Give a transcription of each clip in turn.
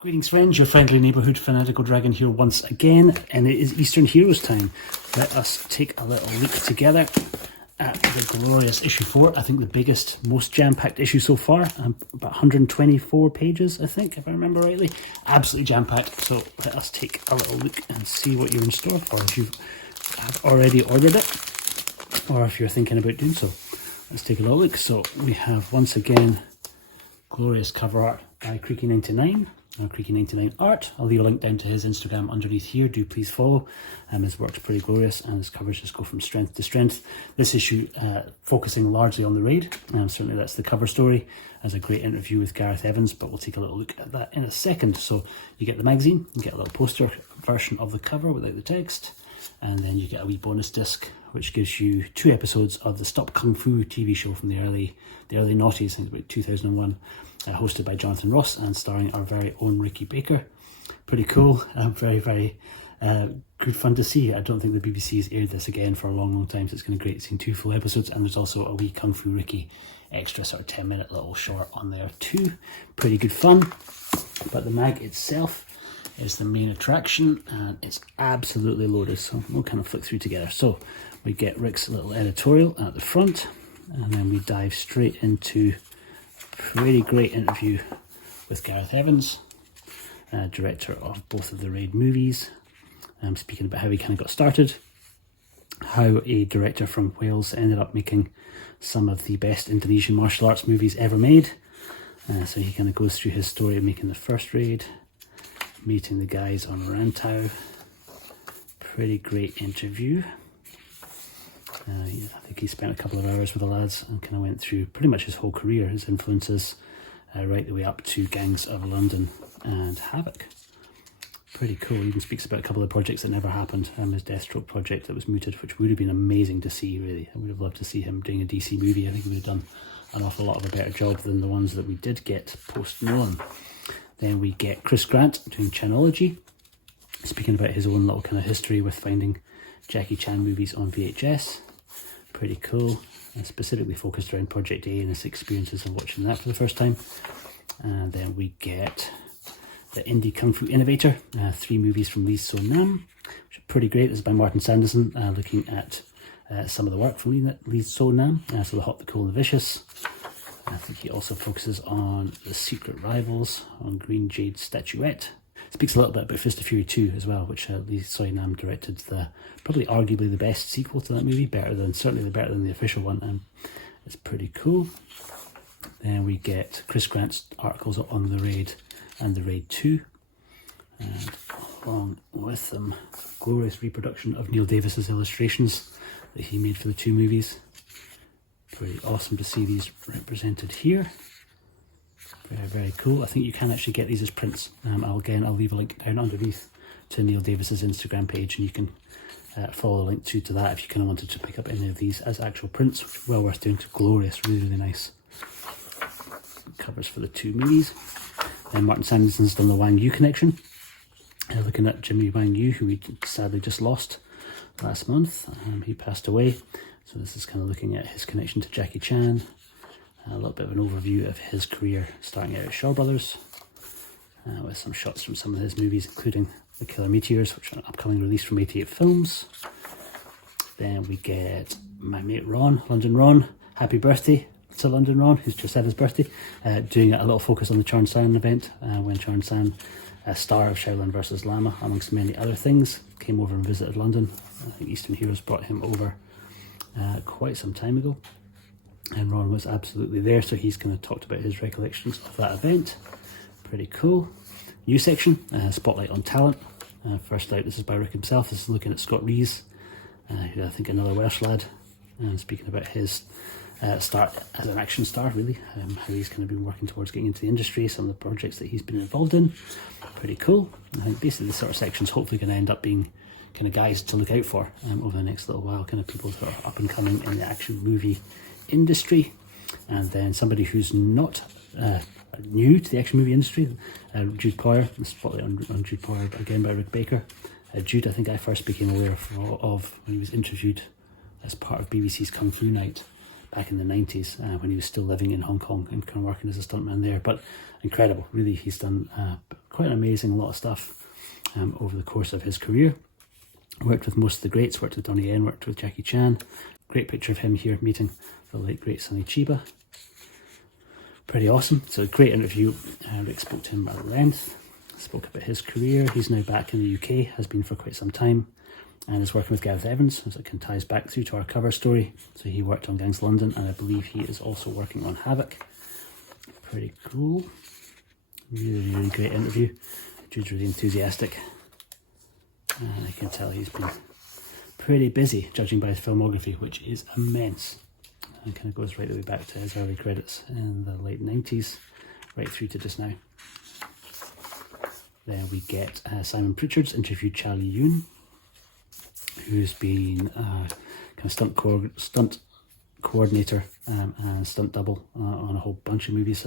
Greetings friends, your friendly neighbourhood fanatical dragon here once again, and it is Eastern Heroes time. Let us take a little look together at the glorious issue 4. I think the biggest, most jam-packed issue so far. About 124 pages, I think, if I remember rightly. Absolutely jam-packed, so let us take a little look and see what you're in store for if you have already ordered it, or if you're thinking about doing so. Let's take a little look. So we have, once again, glorious cover art by Creaky99. Creaky99 art. I'll leave a link down to his Instagram underneath here. Do please follow. His work's pretty glorious, and his covers just go from strength to strength. This issue focusing largely on the raid. Certainly that's the cover story. As a great interview with Gareth Evans, but we'll take a little look at that in a second. So you get the magazine, you get a little poster version of the cover without the text, and then you get a wee bonus disc which gives you 2 episodes of the Stop Kung Fu TV show from the early noughties, I think about 2001. Hosted by Jonathan Ross and starring our very own Ricky Baker. Pretty cool, very good fun to see. I don't think the BBC's aired this again for a long time, so it's going to be great seeing 2 full episodes, and there's also a wee Kung Fu Ricky extra sort of 10-minute little short on there too. Pretty good fun, but the mag itself is the main attraction, and it's absolutely loaded, so we'll kind of flick through together. So we get Rick's little editorial at the front, and then we dive straight into pretty great interview with Gareth Evans, director of both of the Raid movies, speaking about how he kind of got started, how a director from Wales ended up making some of the best Indonesian martial arts movies ever made. So he kind of goes through his story of making the first Raid, meeting the guys on Rantau. Pretty great interview. I think he spent a couple of hours with the lads and kind of went through pretty much his whole career, his influences, right the way up to Gangs of London and Havoc. Pretty cool. He even speaks about a couple of projects that never happened. His Deathstroke project that was mooted, which would have been amazing to see, really. I would have loved to see him doing a DC movie. I think he would have done an awful lot of a better job than the ones that we did get post-Nolan. Then we get Chris Grant doing Chanology, speaking about his own little kind of history with finding Jackie Chan movies on VHS. Pretty cool, and specifically focused around Project A and his experiences of watching that for the first time. And then we get the Indie Kung Fu Innovator, 3 movies from Lee So Nam, which are pretty great. This is by Martin Sanderson, looking at some of the work from Lee So Nam, so The Hot, the Cool and the Vicious. I think he also focuses on The Secret Rivals, on Green Jade Statuette. Speaks a little bit about Fist of Fury 2 as well, which Lee Soy Nam directed, probably arguably the best sequel to that movie, certainly better than the official one, and it's pretty cool. Then we get Chris Grant's articles on the Raid and the Raid 2, and along with them, glorious reproduction of Neil Davies's illustrations that he made for the 2 movies. Pretty awesome to see these represented here. Very cool. I think you can actually get these as prints. I'll leave a link down underneath to Neil Davies's Instagram page, and you can follow a link to that if you kind of wanted to pick up any of these as actual prints, which are well worth doing. Glorious, really nice covers for the 2 movies. Then Martin Sanderson's done the Wang Yu connection, looking at Jimmy Wang Yu, who we sadly just lost last month. He passed away, so this is kind of looking at his connection to Jackie Chan. A little bit of an overview of his career starting out at Shaw Brothers, with some shots from some of his movies, including The Killer Meteors, which are an upcoming release from 88 Films. Then we get my mate Ron, London Ron. Happy birthday to London Ron, who's just had his birthday, doing a little focus on the Charn San event, when Charn San, star of Shaolin vs. Lama, amongst many other things, came over and visited London. I think Eastern Heroes brought him over quite some time ago, and Ron was absolutely there, so he's kind of talked about his recollections of that event. Pretty cool. New section, Spotlight on Talent. First out, this is by Rick himself. This is looking at Scott Rees, who I think another Welsh lad, and speaking about his start as an action star, really, how he's kind of been working towards getting into the industry, some of the projects that he's been involved in. Pretty cool. I think basically this sort of section's hopefully going to end up being kind of guys to look out for over the next little while, kind of people who are up and coming in the action movie industry. And then somebody who's not new to the action movie industry, Jude Poyer. Spotlight on Jude Poyer again by Rick Baker. Jude, I think I first became aware of when he was interviewed as part of BBC's Kung Fu Night back in the 90s when he was still living in Hong Kong and kind of working as a stuntman there. But incredible, really. He's done quite an amazing lot of stuff over the course of his career. Worked with most of the greats, worked with Donnie Yen, worked with Jackie Chan. Great picture of him here meeting the late great Sonny Chiba. Pretty awesome. So a great interview. Rick spoke to him at length, spoke about his career. He's now back in the UK, has been for quite some time, and is working with Gareth Evans, as it can ties back through to our cover story. So he worked on Gangs of London, and I believe he is also working on Havoc. Pretty cool. Really, really great interview. Jude's really enthusiastic. And I can tell he's been pretty busy, judging by his filmography, which is immense. And kind of goes right the way back to his early credits in the late 90s, right through to just now. Then we get Simon Prichard's interviewed Charlie Yoon, who's been kind of stunt coordinator and stunt double on a whole bunch of movies,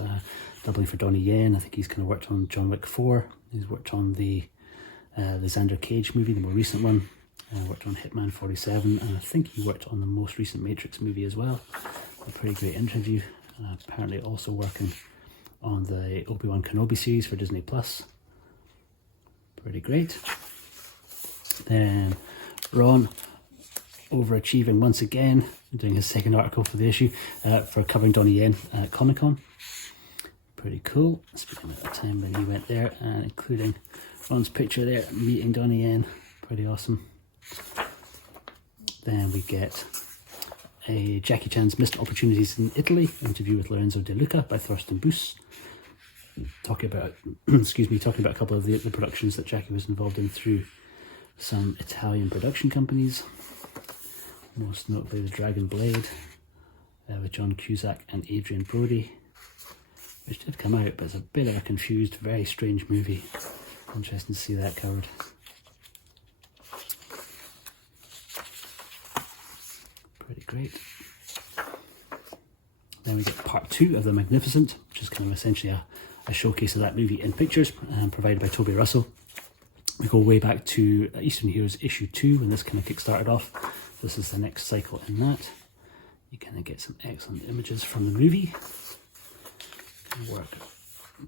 doubling for Donnie Yen. I think he's kind of worked on John Wick 4. He's worked on the Xander Cage movie, the more recent one. Worked on Hitman 47, and I think he worked on the most recent Matrix movie as well. A pretty great interview. Apparently also working on the Obi-Wan Kenobi series for Disney+. Pretty great. Then Ron, overachieving once again, doing his second article for the issue, for covering Donnie Yen at Comic-Con. Pretty cool. Speaking of the time when he went there, and including Ron's picture there, meeting Donnie Yen. Pretty awesome. Then we get a Jackie Chan's Missed Opportunities in Italy, interview with Lorenzo De Luca by Thorsten Buss. Talking about, talking about a couple of the productions that Jackie was involved in through some Italian production companies. Most notably The Dragon Blade, with John Cusack and Adrian Brody, which did come out, but it's a bit of a confused, very strange movie. Interesting to see that covered. Pretty great. Then we get part 2 of The Magnificent, which is kind of essentially a showcase of that movie in pictures, provided by Toby Russell. We go way back to Eastern Heroes issue 2 when this kind of kick-started off. This is the next cycle in that. You kind of get some excellent images from the movie. Work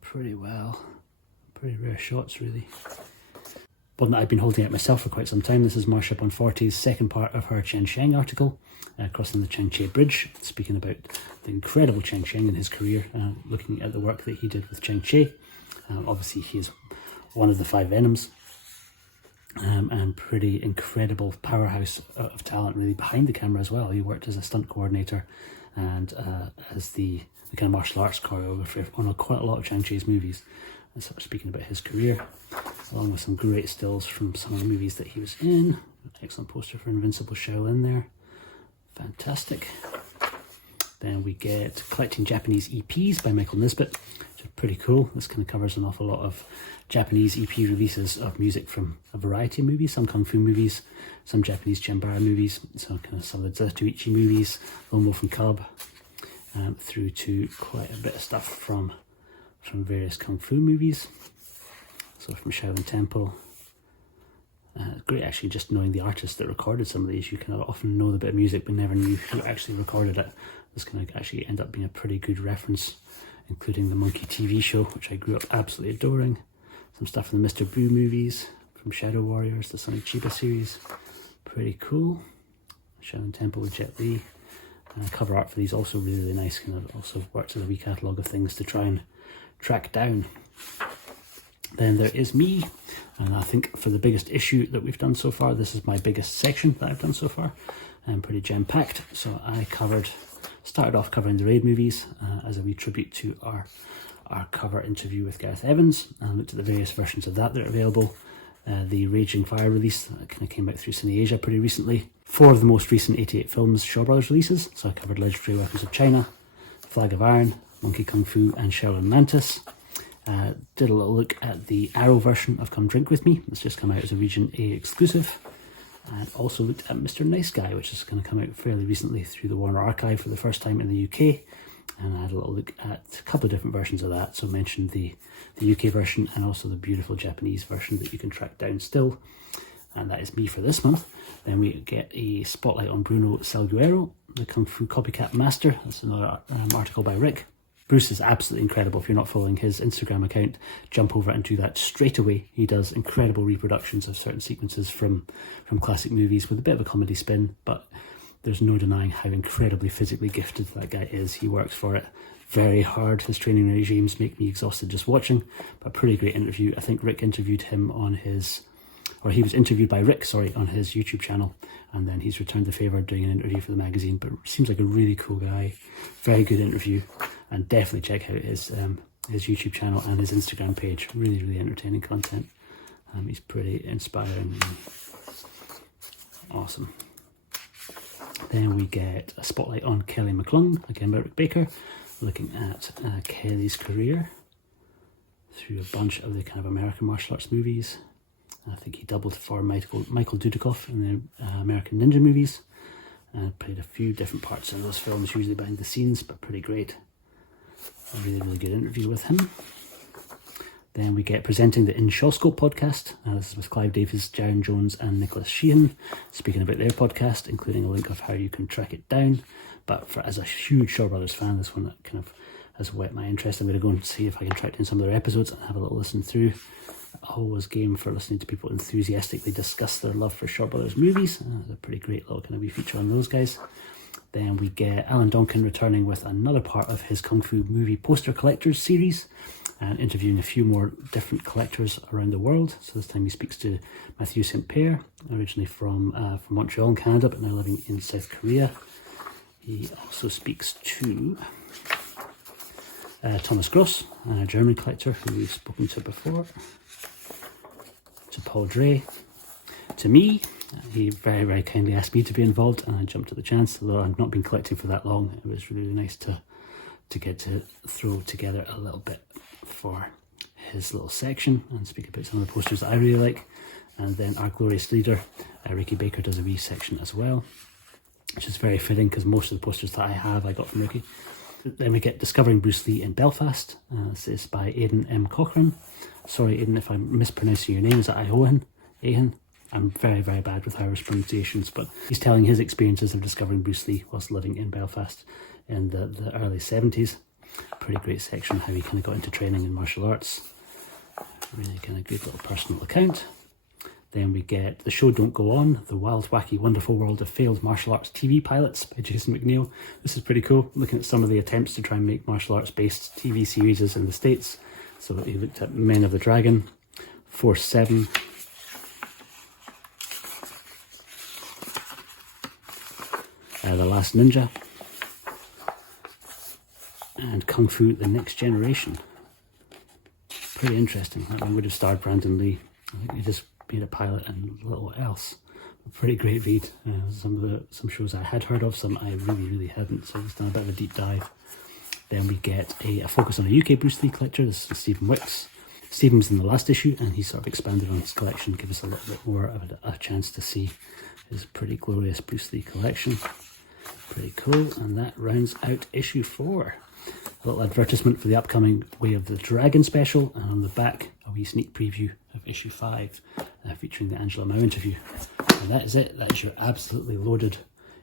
pretty well. Pretty rare shots, really. One that I've been holding out myself for quite some time. This is Marsha Bonforte's second part of her Chen Sheng article, crossing the Changche Bridge, speaking about the incredible Chen Sheng in his career, looking at the work that he did with Changche. Obviously, he is one of the 5 Venoms, and pretty incredible powerhouse of talent, really, behind the camera as well. He worked as a stunt coordinator and as the kind of martial arts choreographer on quite a lot of Changche's movies. And sort of speaking about his career, along with some great stills from some of the movies that he was in. Excellent poster for Invincible Shaolin there. Fantastic. Then we get Collecting Japanese EPs by Michael Nisbet, which is pretty cool. This kind of covers an awful lot of Japanese EP releases of music from a variety of movies, some kung fu movies, some Japanese Chambara movies, so kind of some of the Zatoichi movies, Lone Wolf and Cub, through to quite a bit of stuff from various kung fu movies. So from Shaolin Temple. Great actually just knowing the artist that recorded some of these. You can often know the bit of music but never knew who actually recorded it. This can actually end up being a pretty good reference, including the Monkey TV show, which I grew up absolutely adoring. Some stuff from the Mr. Boo movies, from Shadow Warriors, the Sonny Chiba series. Pretty cool. Shaolin Temple with Jet Li. Cover art for these also really, really nice. Kind of also worked as a wee catalogue of things to try and track down. Then there is me, and I think for the biggest issue that we've done so far, this is my biggest section that I've done so far, and pretty jam-packed. So I started off covering the Raid movies as a wee tribute to our cover interview with Gareth Evans, and looked at the various versions of that are available. The Raging Fire release that kind of came out through Cine Asia pretty recently. 4 of the most recent 88 Films Shaw Brothers releases, so I covered Legendary Weapons of China, Flag of Iron, Monkey Kung Fu and Shaolin Mantis. Did a little look at the Arrow version of Come Drink With Me, that's just come out as a Region A exclusive. And also looked at Mr. Nice Guy, which is going to come out fairly recently through the Warner Archive for the first time in the UK. And I had a little look at a couple of different versions of that. So I mentioned the UK version and also the beautiful Japanese version that you can track down still. and that is me for this month. Then we get a spotlight on Bruno Salguero, the Kung Fu Copycat Master. That's another article by Rick. Bruce is absolutely incredible. If you're not following his Instagram account, jump over and do that straight away. He does incredible reproductions of certain sequences from classic movies with a bit of a comedy spin, but there's no denying how incredibly physically gifted that guy is. He works for it very hard. His training regimes make me exhausted just watching, but pretty great interview. I think Rick interviewed him on his, or he was interviewed by Rick, sorry, on his YouTube channel, and then he's returned the favour doing an interview for the magazine. But seems like a really cool guy, very good interview, and definitely check out his YouTube channel and his Instagram page. Really, really entertaining content. He's pretty inspiring and awesome. Then we get a spotlight on Kelly Mclung, again by Rick Baker, looking at Kelly's career through a bunch of the kind of American martial arts movies. I think he doubled for Michael Dudikoff in the American Ninja movies, and played a few different parts in those films, usually behind the scenes, but pretty great. A really, really good interview with him. Then we get presenting the In Shawscope podcast. This is with Clive Davies, Jaron Jones and Nicholas Sheehan, speaking about their podcast, including a link of how you can track it down. But as a huge Shaw Brothers fan, this one that kind of has whet my interest. I'm going to go and see if I can track down some of their episodes and have a little listen through. Always game for listening to people enthusiastically discuss their love for Shaw Brothers movies. There's a pretty great little kind of wee feature on those guys. Then we get Alan Duncan returning with another part of his Kung Fu movie poster collectors series, and interviewing a few more different collectors around the world. So this time he speaks to Matthew St. Pierre, originally from Montreal in Canada, but now living in South Korea. He also speaks to Thomas Gross, a German collector who we've spoken to before, to Paul Dre, to me. He very, very kindly asked me to be involved, and I jumped at the chance. Although I've not been collecting for that long, it was really nice to get to throw together a little bit for his little section and speak about some of the posters that I really like. And then our glorious leader, Ricky Baker, does a wee section as well, which is very fitting because most of the posters that I got from Ricky. Then we get Discovering Bruce Lee in Belfast. This is by Aidan M. Cochran. Sorry, Aidan, if I'm mispronouncing your name. Is that Aidan? I'm very, very bad with Irish pronunciations, but he's telling his experiences of discovering Bruce Lee whilst living in Belfast in the early 70s. Pretty great section, how he kind of got into training in martial arts. Really kind of good little personal account. Then we get The Show Don't Go On, The Wild, Wacky, Wonderful World of Failed Martial Arts TV Pilots by Jason Mcneill. This is pretty cool, looking at some of the attempts to try and make martial arts based TV series in the States. So he looked at Men of the Dragon, Force 7, The Last Ninja, and Kung Fu The Next Generation. Pretty interesting. That one would have starred Brandon Lee. I think he just made a pilot and little else. A pretty great read. Some shows I had heard of, some I really, really hadn't, so it's done a bit of a deep dive. Then we get a focus on a UK Bruce Lee collector. This is Stephen Wicks. Stephen was in the last issue, and he sort of expanded on his collection, give us a little bit more of a chance to see his pretty glorious Bruce Lee collection. Pretty cool, and that rounds out issue 4. A little advertisement for the upcoming Way of the Dragon special, and on the back a wee sneak preview of issue 5 featuring the Angela Mao interview. And that is it. That is your absolutely loaded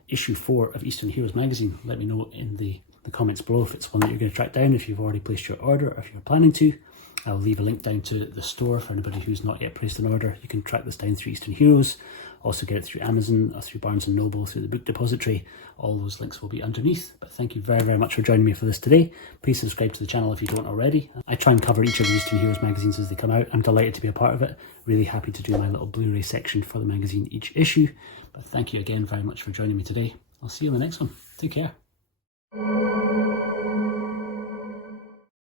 issue 4 of Eastern Heroes magazine. Let me know in the comments below if it's one that you're going to track down, if you've already placed your order, or if you're planning to. I'll leave a link down to the store for anybody who's not yet placed an order. You can track this down through Eastern Heroes, also get it through Amazon, or through Barnes & Noble, through the Book Depository. All those links will be underneath. But thank you very, very much for joining me for this today. Please subscribe to the channel if you don't already. I try and cover each of the Eastern Heroes magazines as they come out. I'm delighted to be a part of it. Really happy to do my little Blu-ray section for the magazine each issue. But thank you again very much for joining me today. I'll see you in the next one. Take care.